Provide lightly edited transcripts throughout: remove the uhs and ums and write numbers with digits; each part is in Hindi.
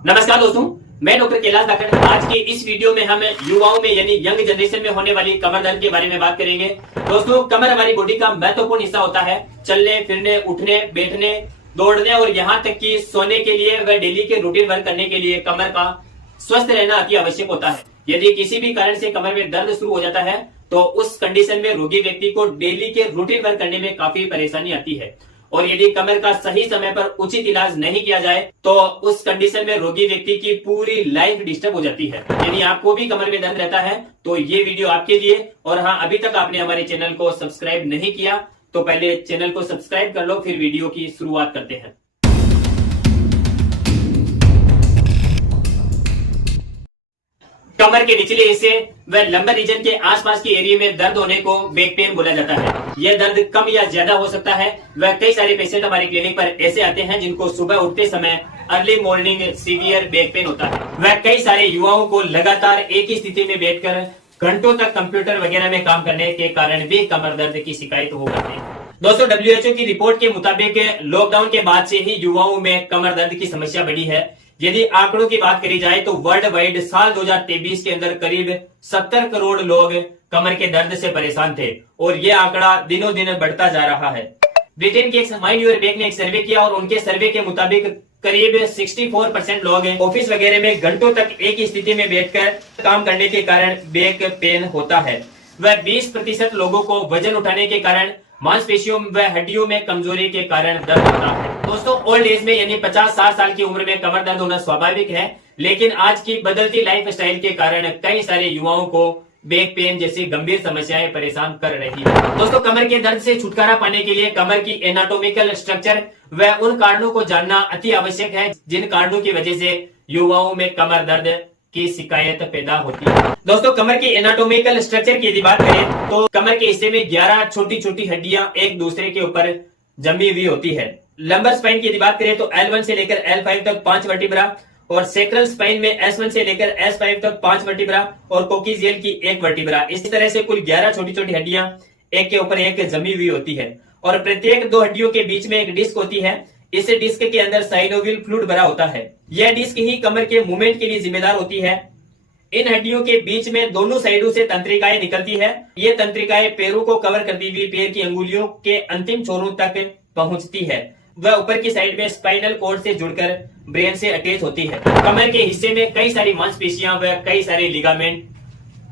नमस्कार दोस्तों, मैं डॉक्टर कैलाश धाकड़। आज के इस वीडियो में हम युवाओं में यानी यंग जनरेशन में होने वाली कमर दर्द के बारे में बात करेंगे। दोस्तों, कमर हमारी बॉडी का महत्वपूर्ण हिस्सा होता है। चलने फिरने, उठने बैठने, दौड़ने और यहाँ तक कि सोने के लिए व डेली के रूटीन वर्क करने के लिए कमर का स्वस्थ रहना अति आवश्यक होता है। यदि किसी भी कारण से कमर में दर्द शुरू हो जाता है तो उस कंडीशन में रोगी व्यक्ति को डेली के रूटीन वर्क करने में काफी परेशानी आती है। और यदि कमर का सही समय पर उचित इलाज नहीं किया जाए तो उस कंडीशन में रोगी व्यक्ति की पूरी लाइफ डिस्टर्ब हो जाती है। यदि आपको भी कमर में दर्द रहता है तो ये वीडियो आपके लिए। और हाँ, अभी तक आपने हमारे चैनल को सब्सक्राइब नहीं किया तो पहले चैनल को सब्सक्राइब कर लो, फिर वीडियो की शुरुआत करते हैं। कमर के निचले हिस्से व लंबर रीजन के आसपास के एरिया में दर्द होने को बैक पेन बोला जाता है। यह दर्द कम या ज्यादा हो सकता है। वह कई सारे पेशेंट हमारे क्लिनिक पर ऐसे आते हैं जिनको सुबह उठते समय early morning severe back pain होता है। वह कई सारे युवाओं को लगातार एक ही स्थिति में बैठकर घंटों तक कंप्यूटर वगैरह में काम करने के कारण भी कमर दर्द की शिकायत हो जाती है। दोस्तों, WHO की रिपोर्ट के मुताबिक लॉकडाउन के बाद से ही युवाओं में कमर दर्द की समस्या बढ़ी है। यदि आंकड़ों की बात करी जाए तो वर्ल्ड वाइड साल 2023 के अंदर करीब 70 करोड़ लोग कमर के दर्द से परेशान थे और यह आंकड़ा दिनों दिन बढ़ता जा रहा है। ब्रिटेन के एक माइंड योर बैक ने एक सर्वे किया और उनके सर्वे के मुताबिक करीब 64% लोग ऑफिस वगैरह में घंटों तक एक ही स्थिति में बैठकर काम करने के कारण बैक पेन होता है। वह 20% लोगों को वजन उठाने के कारण, मांसपेशियों व हड्डियों में कमजोरी के कारण दर्द होता है। दोस्तों, ओल्ड एज में यानी 50-60 साल की उम्र में कमर दर्द होना स्वाभाविक है, लेकिन आज की बदलती लाइफ स्टाइल के कारण कई सारे युवाओं को बैक पेन जैसी गंभीर समस्याएं परेशान कर रही है। दोस्तों, कमर के दर्द से छुटकारा पाने के लिए कमर की एनाटॉमिकल स्ट्रक्चर व उन कारणों को जानना अति आवश्यक है जिन कारणों की वजह से युवाओं में कमर दर्द की शिकायत पैदा होती है। दोस्तों, कमर की एनाटॉमिकल स्ट्रक्चर की यदि बात करें तो कमर के हिस्से में 11 छोटी छोटी हड्डियां एक दूसरे के ऊपर जमी हुई होती है। लंबर स्पाइन की यदि बात करें तो L1 से लेकर L5 तक 5 वर्टिब्रा और सेक्रल स्पाइन में S1 से लेकर S5 तक 5 वर्टिब्रा और कोकिजियल की 1 वर्टिब्रा। इस तरह से कुल 11 छोटी छोटी हड्डियां एक के ऊपर एक जमी हुई होती है और प्रत्येक दो हड्डियों के बीच में एक डिस्क होती है। इस डिस्क के अंदर साइनोवियल फ्लूइड भरा होता है। यह डिस्क ही कमर के मूवमेंट के लिए जिम्मेदार होती है। इन हड्डियों के बीच में दोनों साइडों से तंत्रिकाएं निकलती है। ये तंत्रिकाएं पैरों को कवर करती हुई पैर की अंगुलियों के अंतिम छोरों तक पहुंचती है। वह ऊपर की साइड में स्पाइनल कॉर्ड से जुड़कर ब्रेन से अटैच होती है। कमर के हिस्से में कई सारी मांसपेशियां व कई सारे लिगामेंट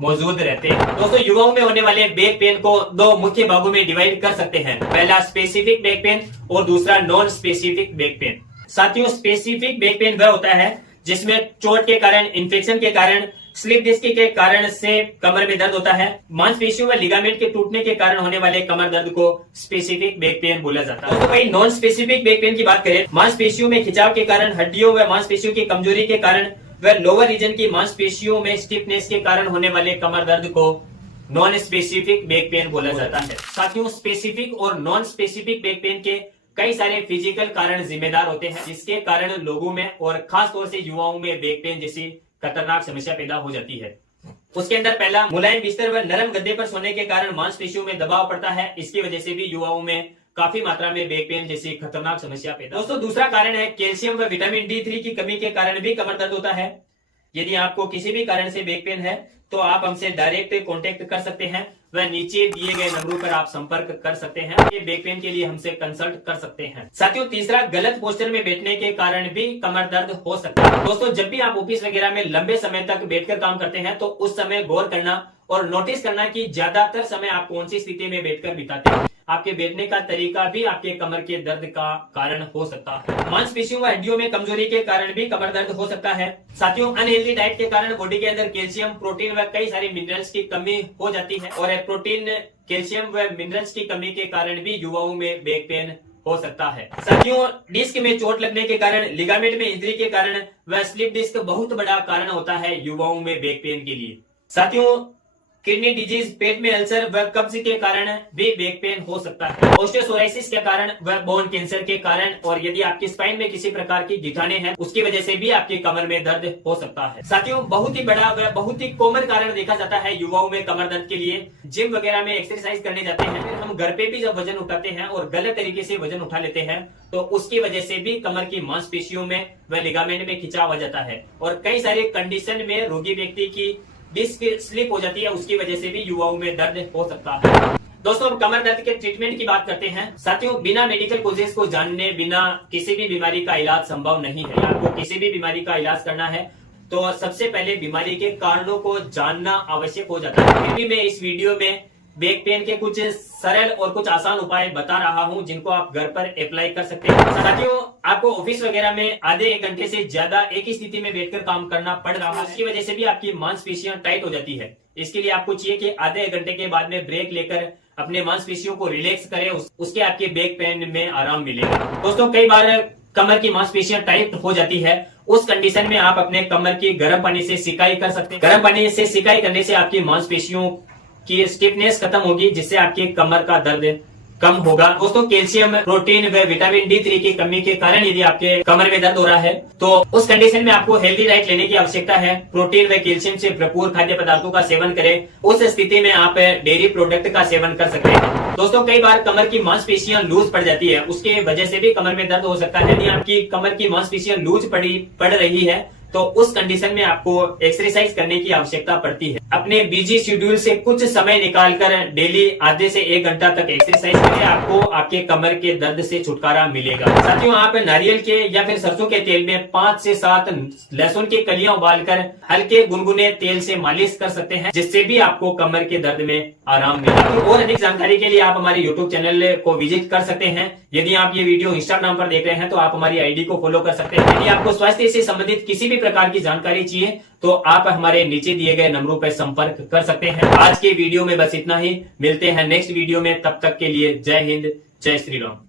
मौजूद रहते हैं। दोस्तों, युवाओं में होने वाले बैक पेन को दो मुख्य भागों में डिवाइड कर सकते हैं। पहला स्पेसिफिक बैक पेन और दूसरा नॉन स्पेसिफिक बैक पेन। साथियों, स्पेसिफिक बैक पेन वह होता है जिसमें चोट के कारण, इन्फेक्शन के कारण, स्लिप डिस्क के कारण से कमर में दर्द होता है। मांसपेशियों व लिगामेंट के टूटने के कारण होने वाले कमर दर्द को स्पेसिफिक बैक पेन बोला जाता है। तो भाई, नॉन स्पेसिफिक बैक पेन की बात करें, मांसपेशियों में खिंचाव के कारण, हड्डियों व मांसपेशियों की कमजोरी के कारण व लोअर रीजन की मांसपेशियों में स्टिफनेस के कारण होने वाले कमर दर्द को नॉन स्पेसिफिक बैक पेन बोला जाता है। साथियों, स्पेसिफिक और नॉन स्पेसिफिक बैक पेन के कई सारे फिजिकल कारण जिम्मेदार होते हैं जिसके कारण लोगों में और खास तौर से युवाओं में बैक पेन जैसी खतरनाक समस्या पैदा हो जाती है। उसके अंदर पहला, मुलायम बिस्तर व नरम गद्दे पर सोने के कारण मांसपेशियों में दबाव पड़ता है। इसकी वजह से भी युवाओं में काफी मात्रा में बैक पेन जैसी खतरनाक समस्या पैदा। दोस्तों, दूसरा कारण है कैल्शियम व विटामिन D3 की कमी के कारण भी कमर दर्द होता है। यदि आपको किसी भी कारण से बैक पेन है तो आप हमसे डायरेक्ट कांटेक्ट कर सकते हैं। वह नीचे दिए गए नंबरों पर आप संपर्क कर सकते हैं। ये बैक पेन के लिए हमसे कंसल्ट कर सकते हैं। साथियों, तीसरा, गलत पोस्चर में बैठने के कारण भी कमर दर्द हो सकता है। दोस्तों, जब भी आप ऑफिस वगैरह में लंबे समय तक बैठकर काम करते हैं तो उस समय गौर करना और नोटिस करना कि ज्यादातर समय आप कौन सी स्थिति में बैठकर बिताते हैं। आपके बैठने का तरीका भी आपके कमर के दर्द का कारण हो सकता है। मांसपेशियों व हड्डियों में कमजोरी के कारण भी कमर दर्द हो सकता है। साथियों, अनहेल्दी डाइट के कारण बॉडी के अंदर कैल्शियम, प्रोटीन व कई सारे मिनरल्स की कमी हो जाती है और प्रोटीन, कैल्शियम व मिनरल्स की कमी के कारण भी युवाओं में बैक पेन हो सकता है। साथियों, डिस्क में चोट लगने के कारण, लिगामेंट में इंजरी के कारण व स्लिप डिस्क बहुत बड़ा कारण होता है युवाओं में बैक पेन के लिए। साथियों, किडनी डिजीज, पेट में अल्सर व कब्ज के कारण भी बैक पेन हो सकता है। ऑस्टियोसोराइसिस के कारण व बोन कैंसर के कारण, और यदि आपकी स्पाइन में किसी प्रकार की गिठाने हैं उसकी वजह से भी आपकी कमर में दर्द हो सकता है। साथियों, बहुत ही बड़ा व बहुत ही कॉमन कारण देखा जाता है युवाओं में कमर दर्द के लिए। जिम वगैरह में एक्सरसाइज करने जाते हैं, फिर हम घर पे भी जब वजन उठाते हैं और गलत तरीके से वजन उठा लेते हैं तो उसकी वजह से भी कमर की मांसपेशियों में व लिगामेंट में खिंचाव आ जाता है, और कई सारे कंडीशन में रोगी व्यक्ति की डिस्क स्लिप हो जाती है, उसकी वजह से भी युवाओं में दर्द हो सकता है। दोस्तों, हम कमर दर्द के ट्रीटमेंट की बात करते हैं। साथियों, बिना मेडिकल कोजेस को जानने बिना किसी भी बीमारी का इलाज संभव नहीं है। आपको किसी भी बीमारी का इलाज करना है तो सबसे पहले बीमारी के कारणों को जानना आवश्यक हो जाता है। फिर भी मैं इस वीडियो में बैक पेन के कुछ सरल और कुछ आसान उपाय बता रहा हूं जिनको आप घर पर अप्लाई कर सकते हैं। साथियों, आपको ऑफिस वगैरह में आधे 1 घंटे से ज्यादा एक ही स्थिति में बैठकर काम करना पड़ रहा है, उसकी वजह से भी आपकी मांसपेशियां टाइट हो जाती है। इसके लिए आपको चाहिए कि आधे 1 घंटे के बाद में ब्रेक लेकर अपने मांसपेशियों को रिलैक्स करें, उसके आपके बैक पेन में आराम मिलेगा। दोस्तों, कई बार कमर की मांसपेशियां टाइट हो जाती है, उस कंडीशन में आप अपने कमर की गर्म पानी से सिकाई कर सकते हैं। गर्म पानी से सिकाई करने से आपकी मांसपेशियों की स्टिफनेस खत्म होगी, जिससे आपके कमर का दर्द कम होगा। दोस्तों, कैल्शियम, प्रोटीन व विटामिन D3 की कमी के कारण यदि आपके कमर में दर्द हो रहा है तो उस कंडीशन में आपको हेल्दी डाइट लेने की आवश्यकता है। प्रोटीन व कैल्शियम से भरपूर खाद्य पदार्थों का सेवन करें। उस स्थिति में आप डेयरी प्रोडक्ट का सेवन कर सकते हैं। दोस्तों, कई बार कमर की मांसपेशियां लूज पड़ जाती है, उसके वजह से भी कमर में दर्द हो सकता है। यदि आपकी कमर की मांसपेशियां लूज पड़ रही है तो उस कंडीशन में आपको एक्सरसाइज करने की आवश्यकता पड़ती है। अपने बिजी शेड्यूल से कुछ समय निकालकर डेली आधे से 1 घंटा तक एक्सरसाइज करें, आपको आपके कमर के दर्द से छुटकारा मिलेगा। साथियों, आप नारियल के या फिर सरसों के तेल में 5 से 7 लहसुन की कलियां उबालकर हल्के गुनगुने तेल से मालिश कर सकते हैं, जिससे भी आपको कमर के दर्द में आराम मिलेगा। और अधिक जानकारी के लिए आप हमारे YouTube चैनल को विजिट कर सकते हैं। यदि आप ये वीडियो इंस्टाग्राम पर देख रहे हैं तो आप हमारी आईडी को फॉलो कर सकते हैं। यदि आपको स्वास्थ्य से संबंधित किसी भी प्रकार की जानकारी चाहिए तो आप हमारे नीचे दिए गए नंबरों पर संपर्क कर सकते हैं। आज के वीडियो में बस इतना ही, मिलते हैं नेक्स्ट वीडियो में। तब तक के लिए जय हिंद, जय श्री राम।